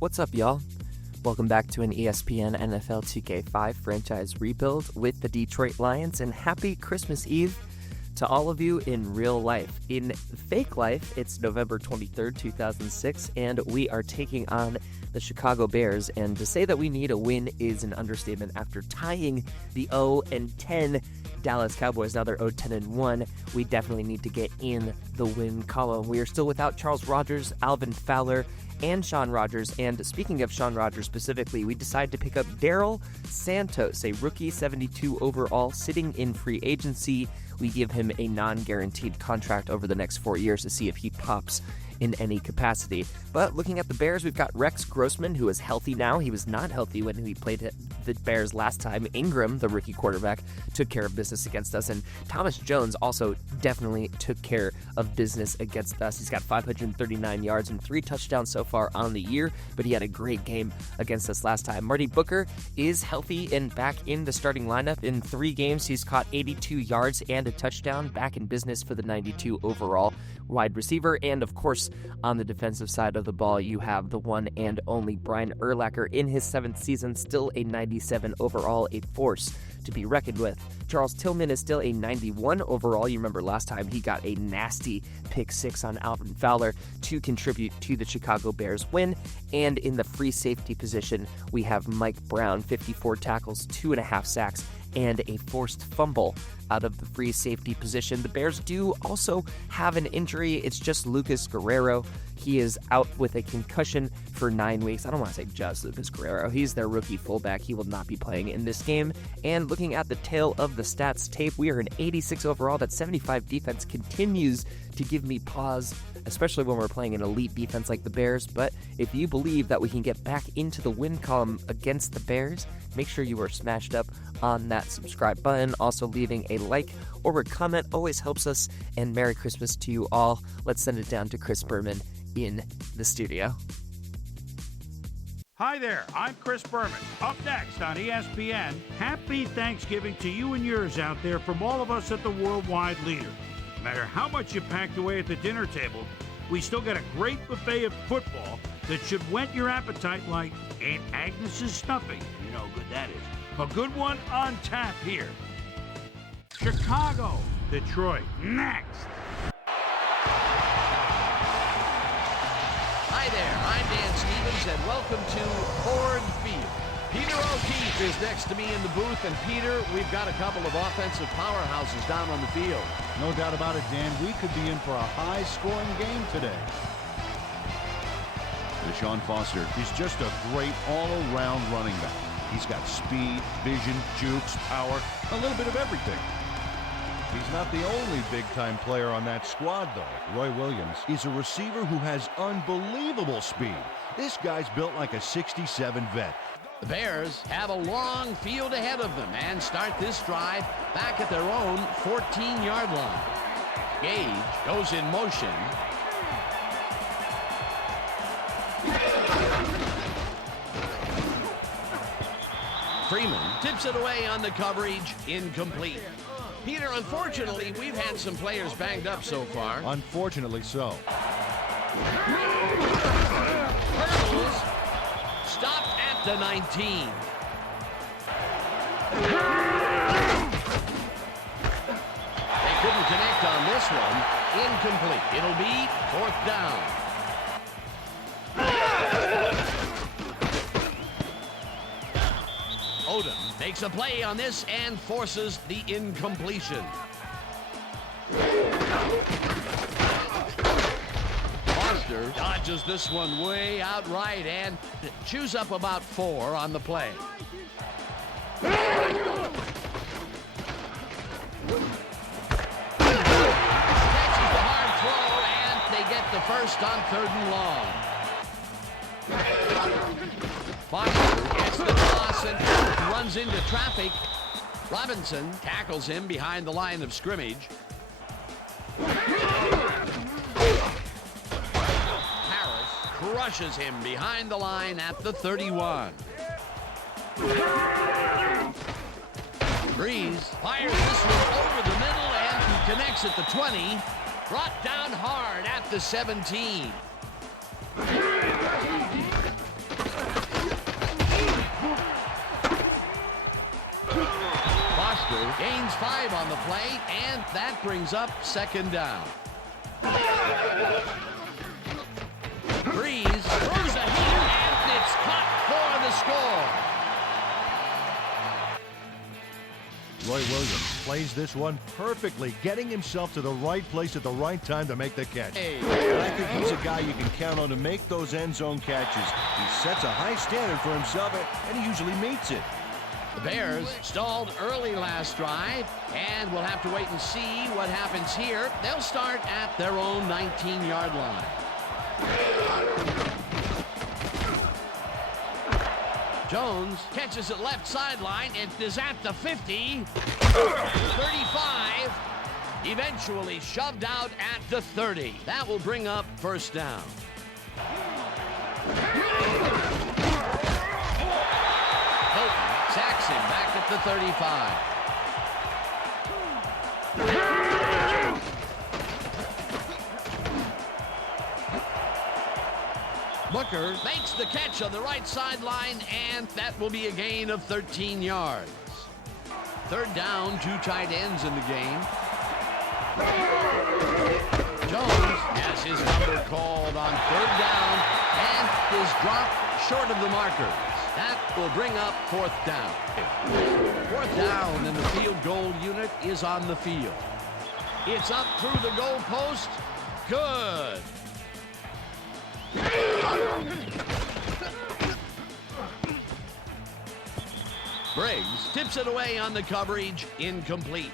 What's up, y'all? Welcome back to an ESPN NFL 2K5 franchise rebuild with the Detroit Lions, and happy Christmas Eve to all of you in real life. In fake life, it's November 23rd, 2006, and we are taking on the Chicago Bears, and to say that we need a win is an understatement after tying the 0-10 Dallas Cowboys. Now they're 0-10-1. We definitely need to get in the win column. We are still without Charles Rogers, Alvin Fowler, and Sean Rogers. And speaking of Sean Rogers specifically, we decided to pick up Daryl Santos, a rookie 72 overall, sitting in free agency. We give him a non-guaranteed contract over the next 4 years to see if he pops in any capacity. But looking at the Bears, we've got Rex Grossman, who is healthy now. He was not healthy when he played the Bears last time. Ingram, the rookie quarterback, took care of business against us. And Thomas Jones also definitely took care of business against us. He's got 539 yards and 3 touchdowns so far on the year, but he had a great game against us last time. Marty Booker is healthy and back in the starting lineup. In 3 games, he's caught 82 yards and a touchdown, back in business for the 92 overall wide receiver. And of course, on the defensive side of the ball, you have the one and only Brian Urlacher in his 7th season, still a 97 overall, a force to be reckoned with. Charles Tillman is still a 91 overall. You remember last time he got a nasty pick 6 on Alvin Fowler to contribute to the Chicago Bears win. And in the free safety position, we have Mike Brown, 54 tackles, 2.5 sacks, and a forced fumble out of the free safety position. The Bears do also have an injury. It's just Lucas Guerrero. He is out with a concussion for 9 weeks. I don't want to say just Lucas Guerrero. He's their rookie fullback. He will not be playing in this game. And looking at the tail of the stats tape, we are an 86 overall. That 75 defense continues to give me pause, especially when we're playing an elite defense like the Bears. But if you believe that we can get back into the win column against the Bears, make sure you are smashed up on that subscribe button. Also, leaving a like or a comment always helps us. And Merry Christmas to you all. Let's send it down to Chris Berman in the studio. Hi there, I'm Chris Berman. Up next on ESPN, happy Thanksgiving to you and yours out there from all of us at the Worldwide Leader. No matter how much you packed away at the dinner table, we still got a great buffet of football that should whet your appetite like Aunt Agnes's stuffing. You know how good that is. A good one on tap here. Chicago, Detroit, next. Hi there, I'm Dan Stevens, and welcome to Ford Field. Peter O'Keefe is next to me in the booth, and Peter, we've got a couple of offensive powerhouses down on the field. No doubt about it, Dan. We could be in for a high-scoring game today. Deshaun Foster is just a great all-around running back. He's got speed, vision, jukes, power, a little bit of everything. He's not the only big-time player on that squad, though. Roy Williams is a receiver who has unbelievable speed. This guy's built like a '67 vet. The Bears have a long field ahead of them and start this drive back at their own 14-yard line. Gage goes in motion. Freeman tips it away on the coverage, incomplete. Peter, unfortunately, we've had some players banged up so far. Unfortunately so. Hurdles stopped at the 19. They couldn't connect on this one. Incomplete. It'll be 4th down. Odom makes a play on this and forces the incompletion. Foster dodges this one way out right and chews up about 4 on the play. Catches the hard throw, and they get the first on 3rd and long. Foster gets the toss and runs into traffic. Robinson tackles him behind the line of scrimmage. Harris crushes him behind the line at the 31. Breeze fires this one over the middle and he connects at the 20. Brought down hard at the 17. Gains 5 on the play, and that brings up second down. Breeze throws a heater, and it's caught for the score. Roy Williams plays this one perfectly, getting himself to the right place at the right time to make the catch. And I think he's a guy you can count on to make those end zone catches. He sets a high standard for himself, and he usually meets it. The Bears stalled early last drive, and we'll have to wait and see what happens here. They'll start at their own 19-yard line. Jones catches it left sideline. It is at the 50, 35, eventually shoved out at the 30. That will bring up first down. Hilton sacks him back at the 35. Booker makes the catch on the right sideline, and that will be a gain of 13 yards. Third down, 2 tight ends in the game. Jones has his number called on third down and is dropped short of the markers. That will bring up fourth down. Fourth down, and the field goal unit is on the field. It's up through the goal post. Good. Briggs tips it away on the coverage, incomplete.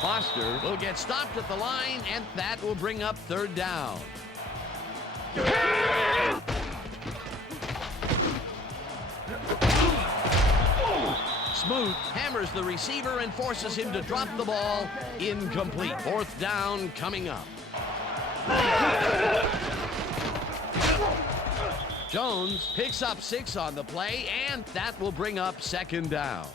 Foster will get stopped at the line, and that will bring up third down. Smoot hammers the receiver and forces him to drop the ball. Incomplete. Fourth down coming up. Jones picks up 6 on the play, and that will bring up second down.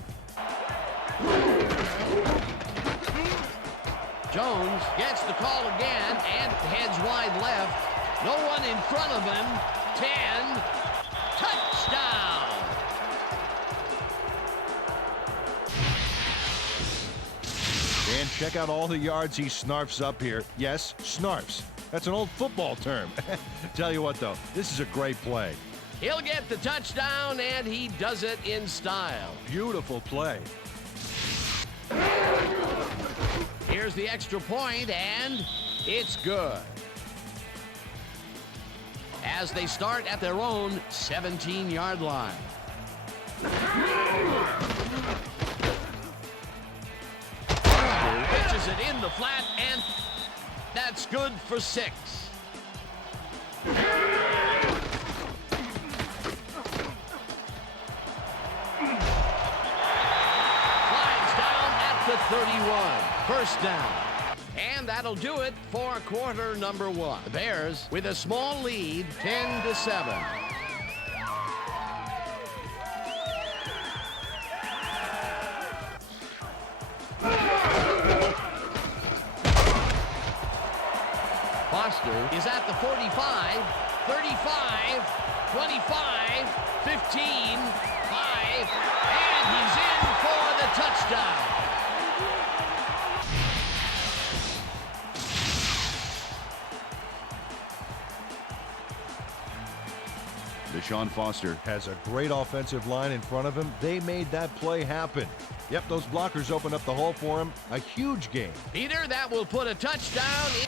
Jones gets the call again and heads wide left. No one in front of him. 10. Touchdown. And check out all the yards he snarfs up here. Yes, snarfs. That's an old football term. Tell you what, though, this is a great play. He'll get the touchdown, and he does it in style. Beautiful play. Here's the extra point, and it's good. As they start at their own 17-yard line. Pitches it in the flat, and that's good for 6. Flags down at the 31. First down. And that'll do it for quarter number 1. The Bears with a small lead, 10-7. Foster is at the 45, 35, 25, 15, 5, and he's in for the touchdown. Deshaun Foster has a great offensive line in front of him. They made that play happen. Yep, those blockers opened up the hole for him. A huge game. Peter, that will put a touchdown in.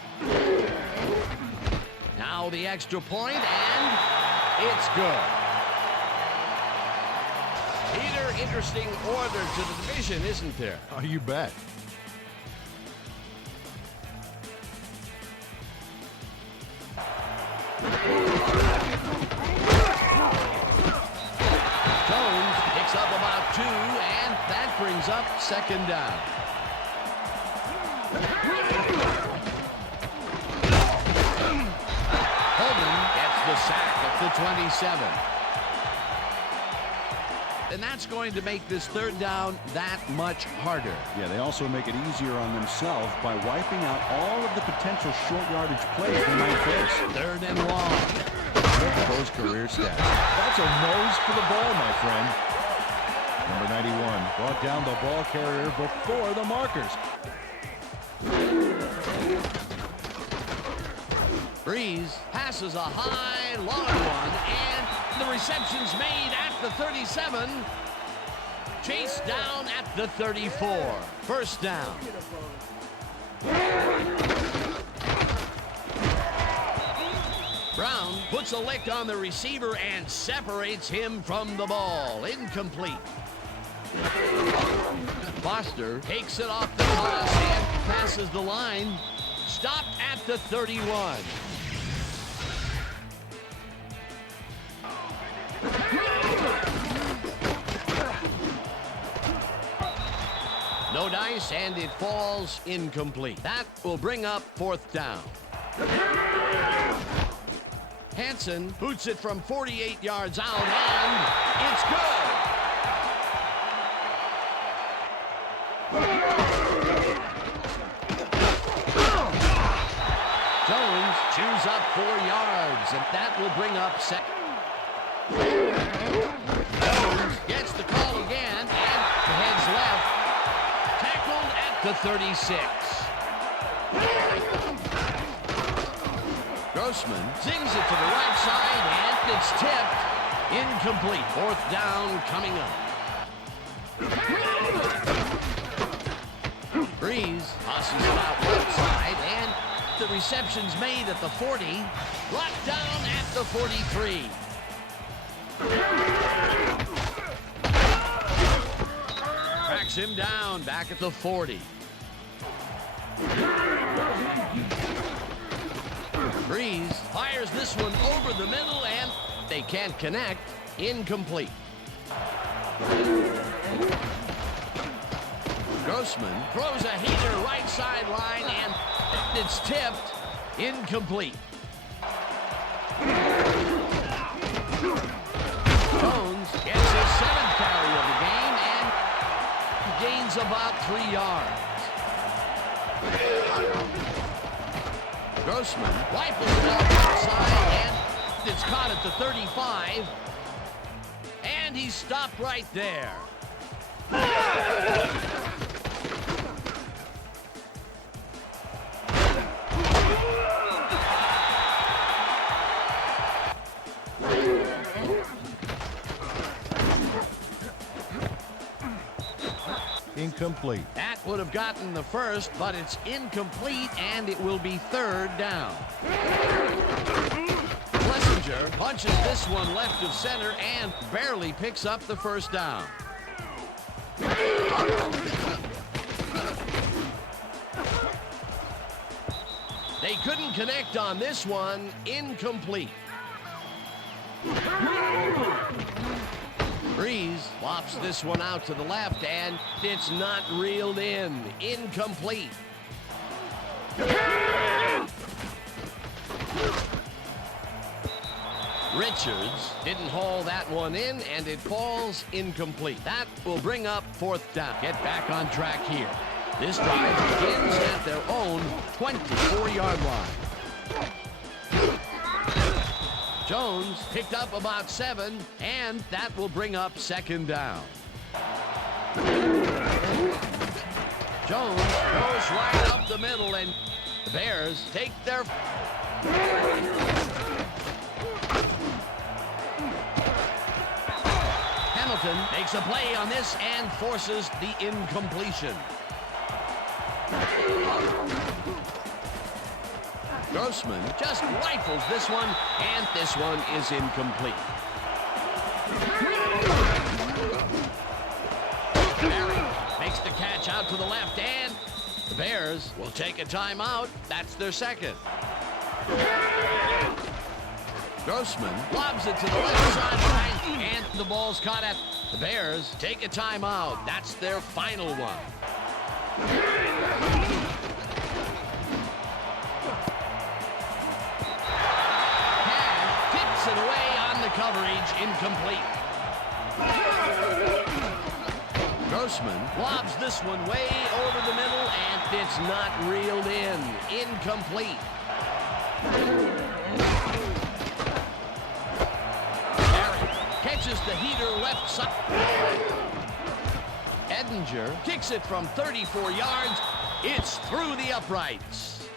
Now the extra point, and it's good. Peter, interesting order to the division, isn't there? Oh, you bet. Jones picks up about 2, and that brings up second down. Holden gets the sack at the 27. And that's going to make this third down that much harder. Yeah, they also make it easier on themselves by wiping out all of the potential short yardage plays they might face. Third and long. Look at those career stats. That's a nose for the ball, my friend. Number 91 brought down the ball carrier before the markers. Breeze passes a high, long one, and the reception's made at the 37. Chased down at the 34. First down. Brown puts a lick on the receiver and separates him from the ball. Incomplete. Foster takes it off the toss and passes the line. Stopped at the 31. No dice, and it falls incomplete. That will bring up fourth down. Hansen boots it from 48 yards out, and it's good. Jones chews up 4 yards, and that will bring up second. Jones gets the call again, and heads left. Tackled at the 36. Grossman zings it to the right side, and it's tipped. Incomplete. Fourth down coming up. Breeze tosses it out left side, and the reception's made at the 40. Brought down at the 43. Tracks him down back at the 40. Breeze fires this one over the middle, and they can't connect. Incomplete. Grossman throws a heater right sideline, and it's tipped. Incomplete. Jones gets his 7th carry of the game and gains about 3 yards. Grossman rifles it out outside, and it's caught at the 35. And he's stopped right there. Incomplete. That would have gotten the first, but it's incomplete, and it will be third down. Plessinger punches this one left of center and barely picks up the first down. They couldn't connect on this one. Incomplete. Breeze flops this one out to the left, and it's not reeled in. Incomplete. Richards didn't haul that one in, and it falls incomplete. That will bring up fourth down. Get back on track here. This drive begins at their own 24-yard line. Jones picked up about 7, and that will bring up second down. Jones goes right up the middle, and the Bears take their... Hamilton makes a play on this and forces the incompletion. Grossman just rifles this one, and this one is incomplete. Barry makes the catch out to the left, and the Bears will take a timeout. That's their second. Grossman lobs it to the left sideline, and the ball's caught at the Bears. Take a timeout. That's their final one. Tips it away on the coverage. Incomplete. Grossman lobs this one way over the middle, and it's not reeled in. Incomplete. heater left side. Edinger kicks it from 34 yards. It's through the uprights.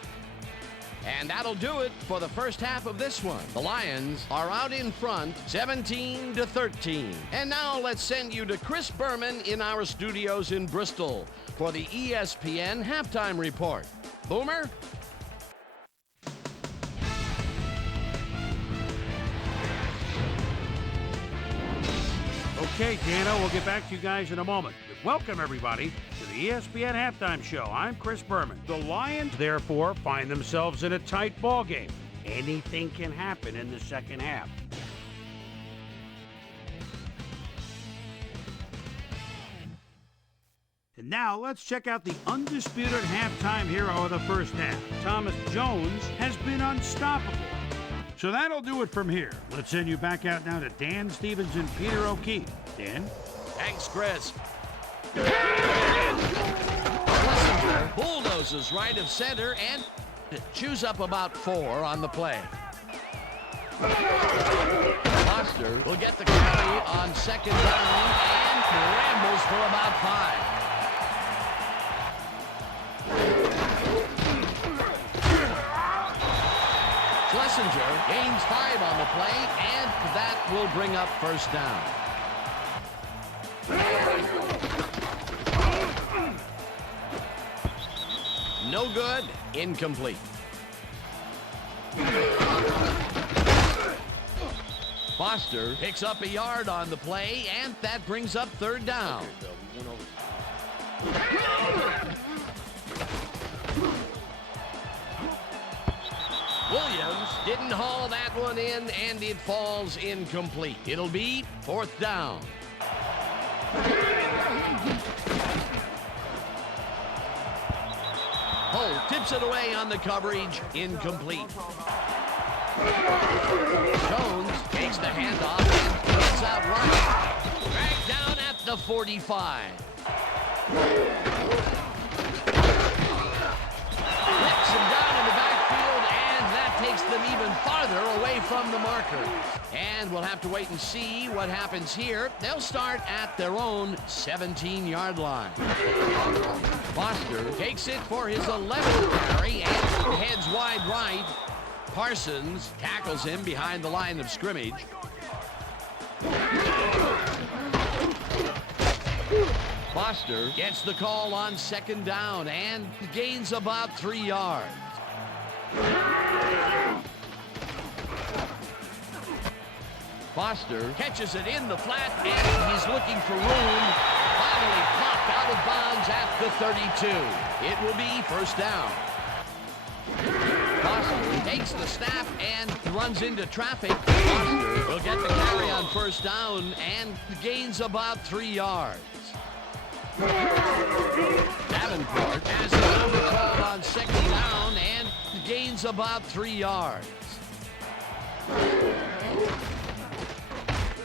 And that'll do it for the first half of this one. The Lions are out in front, 17-13. And now let's send you to Chris Berman in our studios in Bristol for the ESPN Halftime Report. Boomer? Okay, Dana, we'll get back to you guys in a moment. Welcome, everybody, to the ESPN Halftime Show. I'm Chris Berman. The Lions, therefore, find themselves in a tight ball game. Anything can happen in the second half. And now, let's check out the undisputed halftime hero of the first half. Thomas Jones has been unstoppable. So that'll do it from here. Let's send you back out now to Dan Stevens and Peter O'Keefe. Dan? Thanks, Chris. Bulldozes right of center and chews up about 4 on the play. Foster will get the carry on second down and rambles for about 5. Schlesinger gains 5 on the play, and that will bring up first down. No good. Incomplete. Foster picks up a yard on the play, and that brings up third down. Williams didn't haul that one in, and it falls incomplete. It'll be fourth down. Holt tips it away on the coverage. Incomplete. Jones takes the handoff and runs out right. Dragged down at the 45. Flips him down in the backfield, and that takes them even farther away from the marker. And we'll have to wait and see what happens here. They'll start at their own 17-yard line. Foster takes it for his 11th carry and heads wide right. Parsons tackles him behind the line of scrimmage. Foster gets the call on second down and gains about 3 yards. Foster catches it in the flat, and he's looking for room. Finally popped out of bounds at the 32. It will be first down. Foster takes the snap and runs into traffic. Foster will get the carry on first down and gains about 3 yards. Davenport has a number called on second down and gains about 3 yards.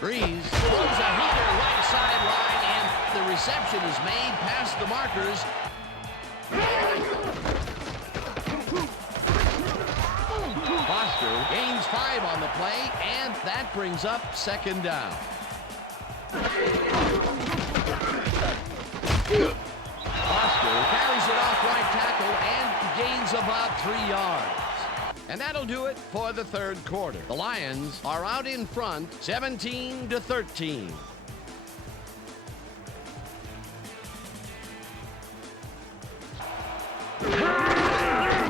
Breeze throws a heater right sideline, and the reception is made past the markers. Foster gains 5 on the play, and that brings up second down. Foster carries it off right tackle and gains about 3 yards. And that'll do it for the third quarter. The Lions are out in front, 17-13.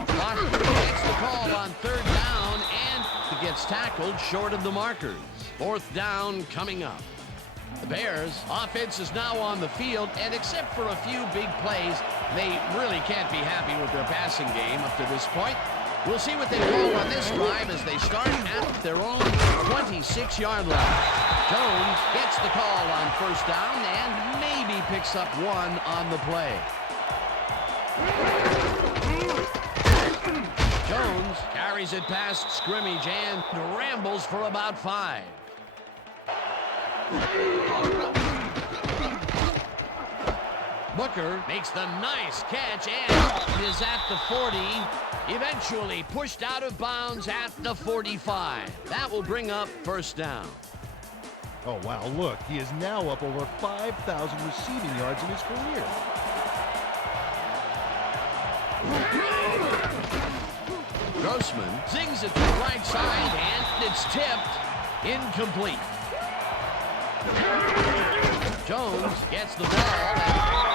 Foster gets the call on third down and gets tackled short of the markers. Fourth down coming up. The Bears' offense is now on the field, and except for a few big plays, they really can't be happy with their passing game up to this point. We'll see what they roll on this drive as they start at their own 26-yard line. Jones gets the call on first down and maybe picks up 1 on the play. Jones carries it past scrimmage and rambles for about 5. Booker makes the nice catch and is at the 40. Eventually pushed out of bounds at the 45. That will bring up first down. Oh, wow, look, he is now up over 5,000 receiving yards in his career. Grossman zings it to the right side, and it's tipped. Incomplete. Jones gets the ball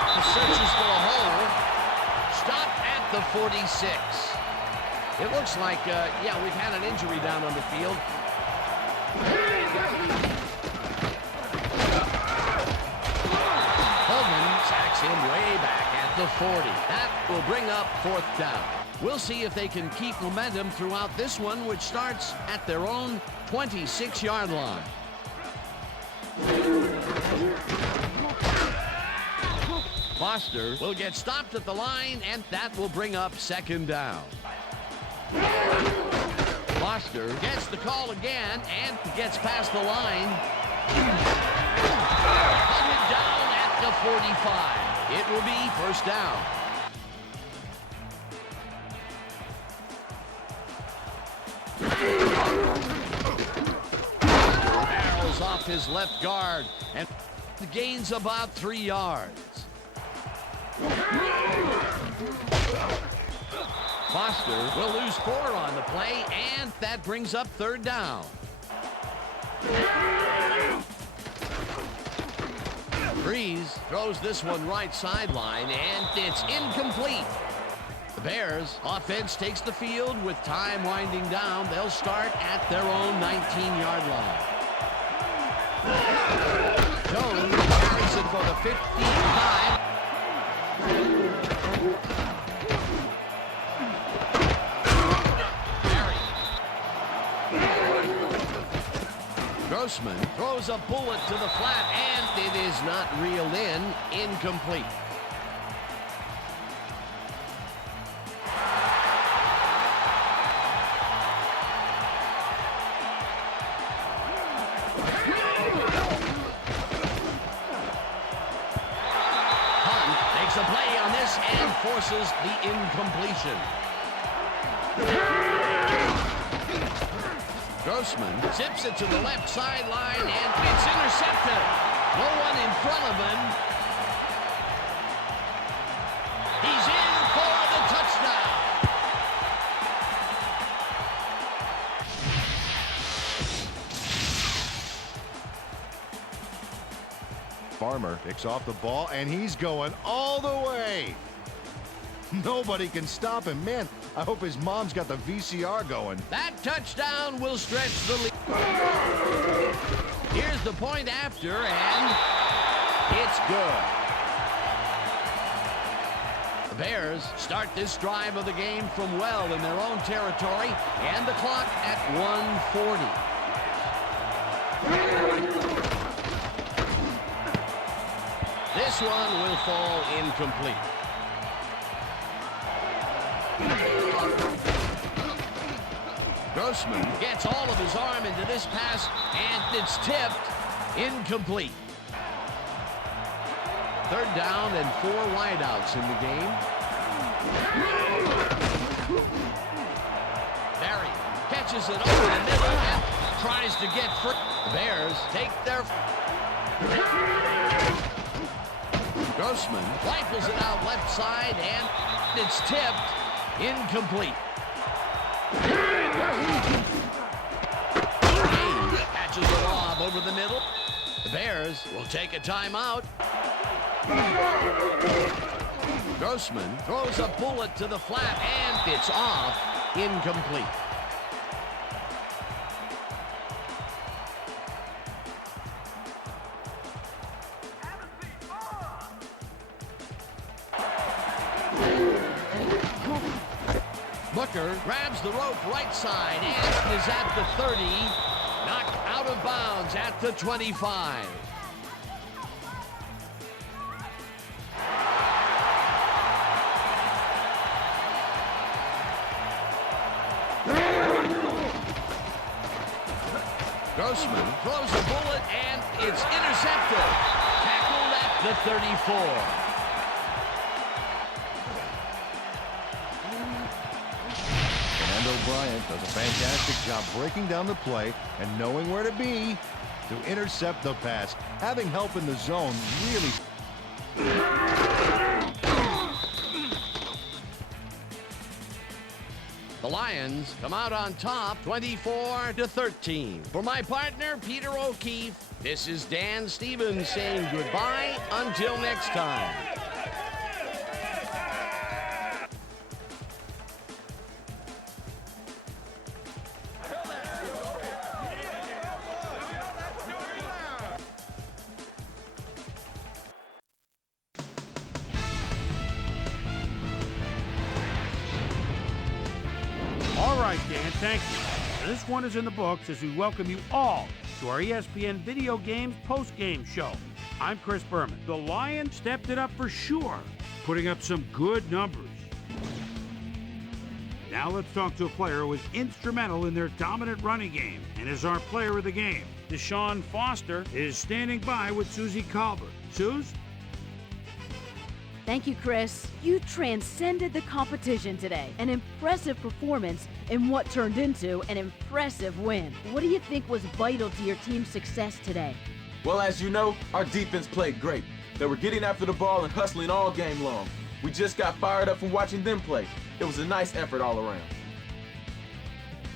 and searches for a hole. Stop at the 46. It looks like, yeah, we've had an injury down on the field. Hogan sacks him way back at the 40. That will bring up 4th down. We'll see if they can keep momentum throughout this one, which starts at their own 26-yard line. Foster will get stopped at the line, and that will bring up 2nd down. Foster gets the call again and gets past the line. Hunted down at the 45. It will be 1st down. Barrels off his left guard and gains about 3 yards. Foster will lose 4 on the play, and that brings up 3rd down. Breeze throws this one right sideline, and it's incomplete. The Bears offense takes the field with time winding down. They'll start at their own 19-yard line. Jones carries it for the 55. Grossman throws a bullet to the flat, and it is not reeled in. Incomplete. Hunt makes a play on this and forces the incompletion. Grossman zips it to the left sideline, and it's intercepted. No one in front of him. He's in for the touchdown. Farmer picks off the ball, and he's going all the way. Nobody can stop him. Man, I hope his mom's got the VCR going. That touchdown will stretch the lead. Here's the point after, and it's good. The Bears start this drive of the game from well in their own territory, and the clock at 1:40. This one will fall incomplete. Grossman gets all of his arm into this pass, and it's tipped. Incomplete. 3rd down and 4 wideouts in the game. Barry catches it over the middle and tries to get free. The Bears take their... Grossman rifles it out left side, and it's tipped. Incomplete. Catches the lob over the middle. The Bears will take a timeout. Grossman throws a bullet to the flat, and it's off. Incomplete. Booker grabs the rope right side and is at the 30. Knocked out of bounds at the 25. Grossman throws a bullet, and it's intercepted. Tackled at the 34. Bryant does a fantastic job breaking down the play and knowing where to be. to intercept the pass. Having help in the zone really... The Lions come out on top 24-13. For my partner, Peter O'Keefe, this is Dan Stevens saying goodbye until next time. All right, Dan, thank you. This one is in the books as we welcome you all to our ESPN Video Games post-game show. I'm Chris Berman. The Lions stepped it up for sure, putting up some good numbers. Now let's talk to a player who was instrumental in their dominant running game and is our player of the game. Deshaun Foster is standing by with Susie Colbert. Suze? Thank you, Chris. You transcended the competition today. An impressive performance in what turned into an impressive win. What do you think was vital to your team's success today? Well, as you know, our defense played great. They were getting after the ball and hustling all game long. We just got fired up from watching them play. It was a nice effort all around.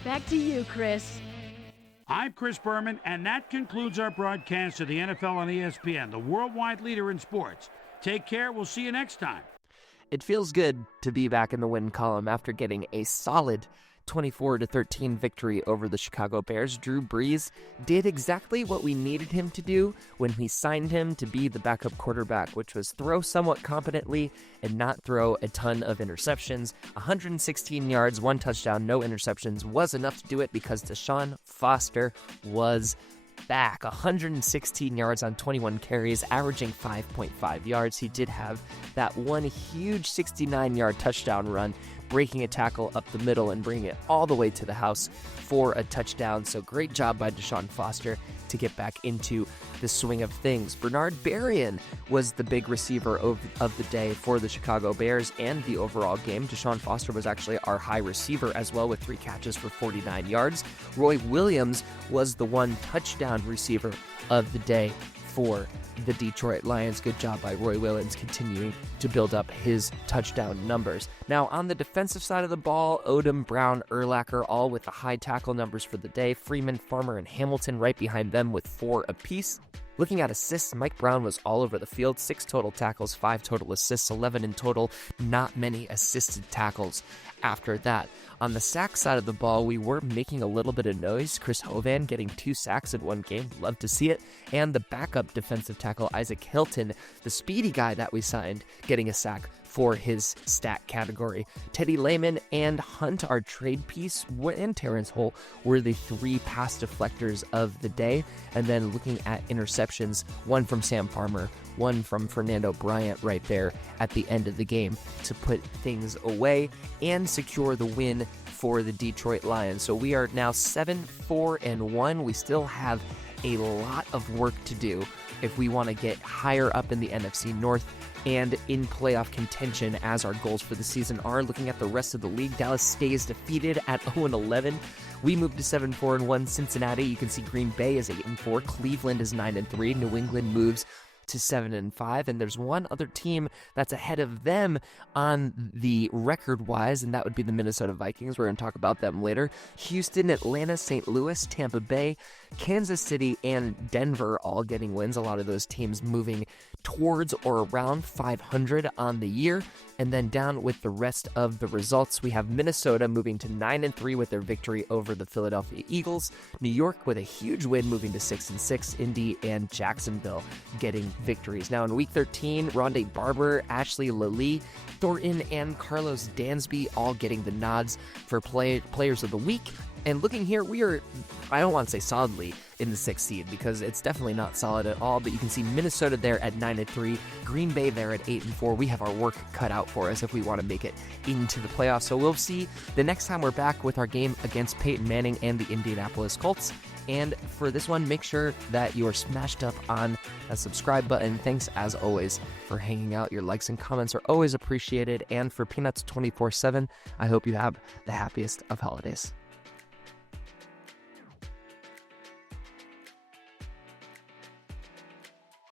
Back to you, Chris. I'm Chris Berman, and that concludes our broadcast of the NFL on ESPN, the worldwide leader in sports. Take care. We'll see you next time. It feels good to be back in the win column after getting a solid 24-13 victory over the Chicago Bears. Drew Brees did exactly what we needed him to do when we signed him to be the backup quarterback, which was throw somewhat competently and not throw a ton of interceptions. 116 yards, 1 touchdown, no interceptions was enough to do it because Deshaun Foster was back. 116 yards on 21 carries, averaging 5.5 yards. He did have that one huge 69-yard touchdown run, breaking a tackle up the middle and bringing it all the way to the house for a touchdown. So great job by Deshaun Foster to get back into the swing of things. Bernard Berrien was the big receiver of the day for the Chicago Bears and the overall game. Deshaun Foster was actually our high receiver as well with 3 catches for 49 yards. Roy Williams was the 1 touchdown receiver of the day for the Detroit Lions. Good job by Roy Williams continuing to build up his touchdown numbers. Now, on the defensive side of the ball, Odom, Brown, Urlacher, all with the high tackle numbers for the day. Freeman, Farmer, and Hamilton right behind them with 4 apiece. Looking at assists, Mike Brown was all over the field. 6 total tackles, 5 total assists, 11 in total. Not many assisted tackles after that. On the sack side of the ball, we were making a little bit of noise. Chris Hovan getting 2 sacks in one game. Love to see it. And the backup defensive tackle, Isaac Hilton, the speedy guy that we signed, getting a sack for his stat category. Teddy Lehman and Hunt, our trade piece, and Terrence Hull were the 3 pass deflectors of the day. And then looking at interceptions, 1 from Sam Farmer, 1 from Fernando Bryant right there at the end of the game to put things away and secure the win for the Detroit Lions. So we are now 7-4-1. We still have a lot of work to do if we want to get higher up in the NFC North and in playoff contention, as our goals for the season are. Looking at the rest of the league, Dallas stays defeated at 0-11. We move to 7-4-1. Cincinnati, you can see Green Bay is 8-4. Cleveland is 9-3. New England moves to 7-5, and there's one other team that's ahead of them on the record-wise, and that would be the Minnesota Vikings. We're going to talk about them later. Houston, Atlanta, St. Louis, Tampa Bay, Kansas City, and Denver all getting wins. A lot of those teams moving towards or around 500 on the year. And then down with the rest of the results, we have Minnesota moving to 9-3 with their victory over the Philadelphia Eagles. New York with a huge win moving to 6-6. Indy and Jacksonville getting victories. Now in Week 13, Rondé Barber, Ashley Lilly, Thornton, and Carlos Dansby all getting the nods for Players of the Week. And looking here, we are, I don't want to say solidly in the 6th seed because it's definitely not solid at all, but you can see Minnesota there at 9-3, Green Bay there at 8-4. We have our work cut out for us if we want to make it into the playoffs. So we'll see the next time we're back with our game against Peyton Manning and the Indianapolis Colts. And for this one, make sure that you're smashed up on a subscribe button. Thanks, as always, for hanging out. Your likes and comments are always appreciated. And for Peanuts 24/7, I hope you have the happiest of holidays.